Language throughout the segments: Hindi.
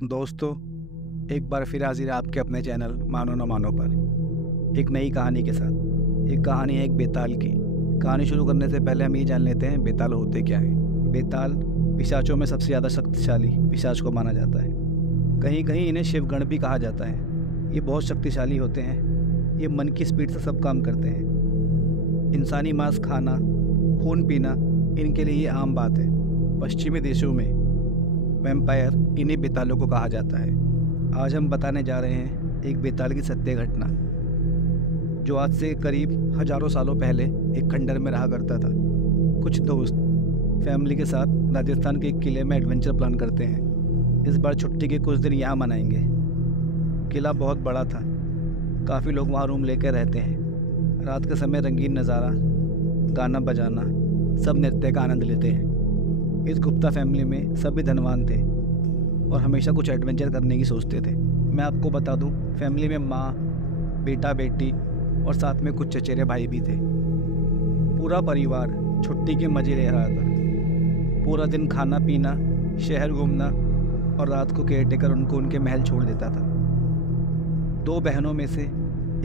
दोस्तों, एक बार फिर हाजिर है आपके अपने चैनल मानो न मानो पर एक नई कहानी के साथ। एक कहानी है एक बेताल की। कहानी शुरू करने से पहले हम ये जान लेते हैं बेताल होते क्या हैं। बेताल पिशाचों में सबसे ज़्यादा शक्तिशाली पिशाच को माना जाता है। कहीं कहीं इन्हें शिवगण भी कहा जाता है। ये बहुत शक्तिशाली होते हैं। ये मन की स्पीड से सब काम करते हैं। इंसानी मांस खाना, खून पीना इनके लिए ये आम बात है। पश्चिमी देशों में वैम्पायर इन्हीं बेतालों को कहा जाता है। आज हम बताने जा रहे हैं एक बेताल की सत्य घटना, जो आज से करीब हजारों सालों पहले एक खंडर में रहा करता था। कुछ दोस्त फैमिली के साथ राजस्थान के एक किले में एडवेंचर प्लान करते हैं। इस बार छुट्टी के कुछ दिन यहाँ मनाएंगे। किला बहुत बड़ा था, काफ़ी लोग वहाँ रूम लेकर रहते हैं। रात के समय रंगीन नज़ारा, गाना बजाना, सब नृत्य का आनंद लेते हैं। इस गुप्ता फैमिली में सभी धनवान थे और हमेशा कुछ एडवेंचर करने की सोचते थे। मैं आपको बता दूं, फैमिली में माँ, बेटा, बेटी और साथ में कुछ चचेरे भाई भी थे। पूरा परिवार छुट्टी के मज़े ले रहा था। पूरा दिन खाना पीना, शहर घूमना और रात को केयरटेकर उनको उनके महल छोड़ देता था। दो बहनों में से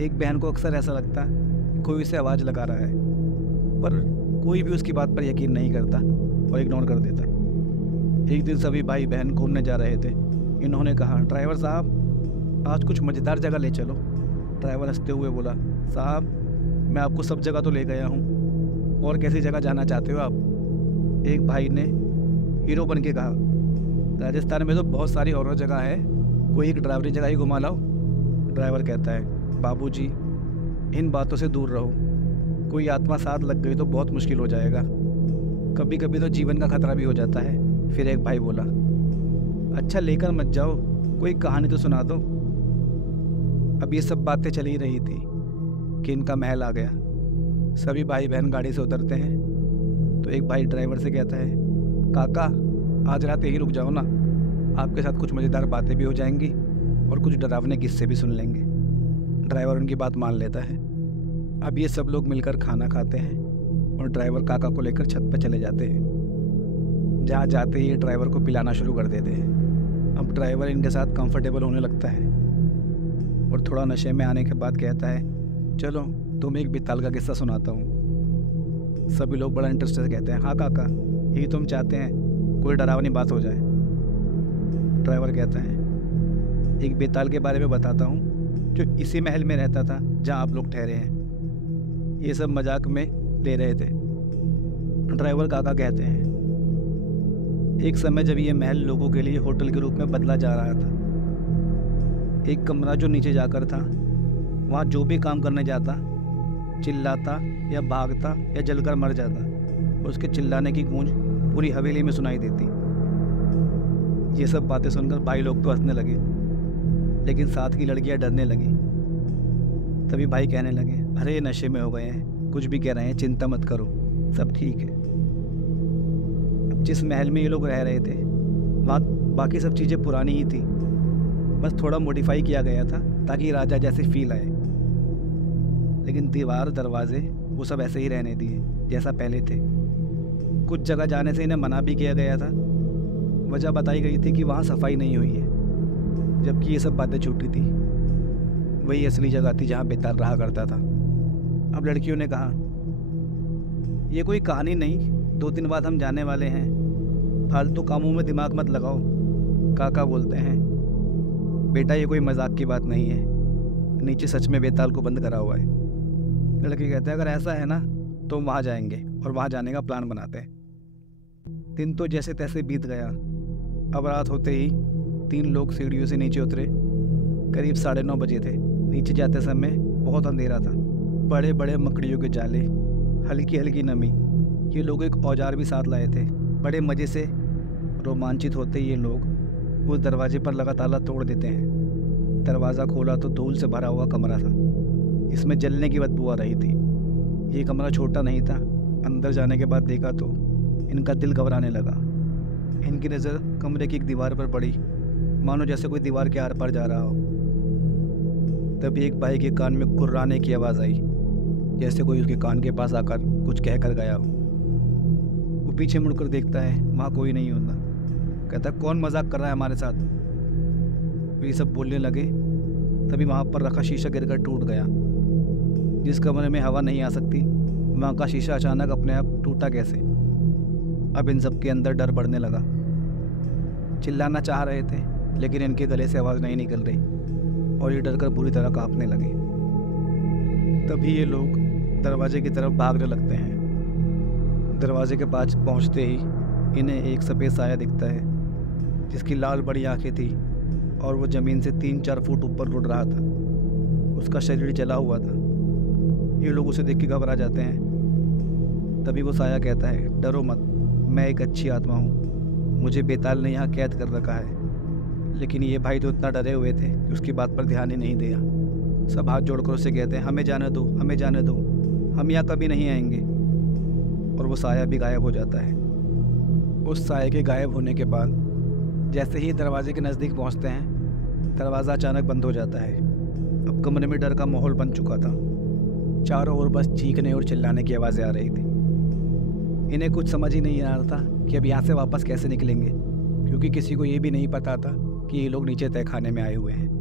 एक बहन को अक्सर ऐसा लगता कि कोई उसे आवाज़ लगा रहा है, पर कोई भी उसकी बात पर यकीन नहीं करता और इग्नोर कर देता। एक दिन सभी भाई बहन घूमने जा रहे थे। इन्होंने कहा, ड्राइवर साहब आज कुछ मज़ेदार जगह ले चलो। ड्राइवर हंसते हुए बोला, साहब मैं आपको सब जगह तो ले गया हूँ, और कैसी जगह जाना चाहते हो आप? एक भाई ने हीरो बन के कहा, राजस्थान में तो बहुत सारी और जगह है, कोई एक ड्राइवरी जगह ही घुमा लाओ। ड्राइवर कहता है, बाबूजी इन बातों से दूर रहो, कोई आत्मा साथ लग गई तो बहुत मुश्किल हो जाएगा, कभी कभी तो जीवन का खतरा भी हो जाता है। फिर एक भाई बोला, अच्छा लेकर मत जाओ, कोई कहानी तो सुना दो। अब ये सब बातें चल ही रही थी कि इनका महल आ गया। सभी भाई बहन गाड़ी से उतरते हैं तो एक भाई ड्राइवर से कहता है, काका आज रात यहीं रुक जाओ ना, आपके साथ कुछ मज़ेदार बातें भी हो जाएंगी और कुछ डरावने किस्से भी सुन लेंगे। ड्राइवर उनकी बात मान लेता है। अब ये सब लोग मिलकर खाना खाते हैं और ड्राइवर काका को लेकर छत पर चले जाते हैं। जहाँ जाते ही ये ड्राइवर को पिलाना शुरू कर देते हैं। अब ड्राइवर इनके साथ कंफर्टेबल होने लगता है और थोड़ा नशे में आने के बाद कहता है, चलो तुम्हें एक बेताल का किस्सा सुनाता हूँ। सभी लोग बड़ा इंटरेस्ट से कहते हैं, हाँ काका यही तुम चाहते हैं, कोई डरावनी बात हो जाए। ड्राइवर कहता है, एक बेताल के बारे में बताता हूँ जो इसी महल में रहता था जहाँ आप लोग ठहरे हैं। ये सब मजाक में ले रहे थे। ड्राइवर काका कहते हैं, एक समय जब ये महल लोगों के लिए होटल के रूप में बदला जा रहा था। एक कमरा जो नीचे जाकर था, वहाँ जो भी काम करने जाता चिल्लाता या भागता या जलकर मर जाता, उसके चिल्लाने की गूंज पूरी हवेली में सुनाई देती। ये सब बातें सुनकर भाई लोग तो हंसने लगे, लेकिन साथ की लड़कियां डरने लगी। तभी भाई कहने लगे, अरे नशे में हो गए हैं, कुछ भी कह रहे हैं, चिंता मत करो, सब ठीक है। अब जिस महल में ये लोग रह रहे थे वहाँ बाकी सब चीज़ें पुरानी ही थी, बस थोड़ा मॉडिफाई किया गया था ताकि राजा जैसे फील आए। लेकिन दीवार, दरवाजे वो सब ऐसे ही रहने दिए जैसा पहले थे। कुछ जगह जाने से इन्हें मना भी किया गया था। वजह बताई गई थी कि वहाँ सफाई नहीं हुई है, जबकि ये सब बातें झूठी थी। वही असली जगह थी जहाँ बेताल रहा करता था। अब लड़कियों ने कहा, ये कोई कहानी नहीं, 2 दिन बाद हम जाने वाले हैं, फालतू कामों में दिमाग मत लगाओ। काका बोलते हैं, बेटा ये कोई मजाक की बात नहीं है, नीचे सच में बेताल को बंद करा हुआ है। लड़के कहते हैं, अगर ऐसा है ना तो वहाँ जाएंगे और वहाँ जाने का प्लान बनाते हैं। दिन तो जैसे तैसे बीत गया। अब रात होते ही 3 लोग सीढ़ियों से नीचे उतरे। करीब 9:30 बजे थे। नीचे जाते समय बहुत अंधेरा था, बड़े बड़े मकड़ियों के जाले, हल्की हल्की नमी। ये लोग एक औजार भी साथ लाए थे। बड़े मज़े से रोमांचित होते ये लोग उस दरवाजे पर लगा ताला तोड़ देते हैं। दरवाज़ा खोला तो धूल से भरा हुआ कमरा था, इसमें जलने की बदबू आ रही थी। ये कमरा छोटा नहीं था। अंदर जाने के बाद देखा तो इनका दिल घबराने लगा। इनकी नज़र कमरे की एक दीवार पर पड़ी, मानो जैसे कोई दीवार के आर पार जा रहा हो। तभी एक भाई के कान में कुर्राने की आवाज़ आई, जैसे कोई उसके कान के पास आकर कुछ कह कर गया हो। वो पीछे मुड़कर देखता है, वहाँ कोई नहीं होता। कहता, कौन मजाक कर रहा है हमारे साथ? ये सब बोलने लगे, तभी वहाँ पर रखा शीशा गिरकर टूट गया। जिस कमरे में हवा नहीं आ सकती, वहाँ का शीशा अचानक अपने आप टूटा कैसे? अब इन सब के अंदर डर बढ़ने लगा। चिल्लाना चाह रहे थे, लेकिन इनके गले से आवाज़ नहीं निकल रही और ये डर कर बुरी तरह कांपने लगे। तभी ये लोग दरवाजे की तरफ भागने लगते हैं। दरवाजे के पास पहुँचते ही इन्हें एक सफ़ेद साया दिखता है, जिसकी लाल बड़ी आंखें थी और वो ज़मीन से 3-4 फुट ऊपर उड़ रहा था। उसका शरीर जला हुआ था। ये लोग उसे देख के घबरा जाते हैं। तभी वो साया कहता है, डरो मत, मैं एक अच्छी आत्मा हूँ, मुझे बेताल ने यहाँ कैद कर रखा है। लेकिन ये भाई तो इतना डरे हुए थे कि उसकी बात पर ध्यान ही नहीं दिया। सब हाथ जोड़कर उसे कहते हैं, हमें जाने दो, हमें जाने दो, हम यहाँ कभी नहीं आएंगे। और वो साया भी गायब हो जाता है। उस साये के गायब होने के बाद जैसे ही दरवाजे के नज़दीक पहुँचते हैं, दरवाज़ा अचानक बंद हो जाता है। अब कमरे में डर का माहौल बन चुका था। चारों ओर बस चीखने और चिल्लाने की आवाज़ें आ रही थी। इन्हें कुछ समझ ही नहीं आ रहा था कि अब यहाँ से वापस कैसे निकलेंगे, क्योंकि किसी को ये भी नहीं पता था कि ये लोग नीचे तहखाने में आए हुए हैं।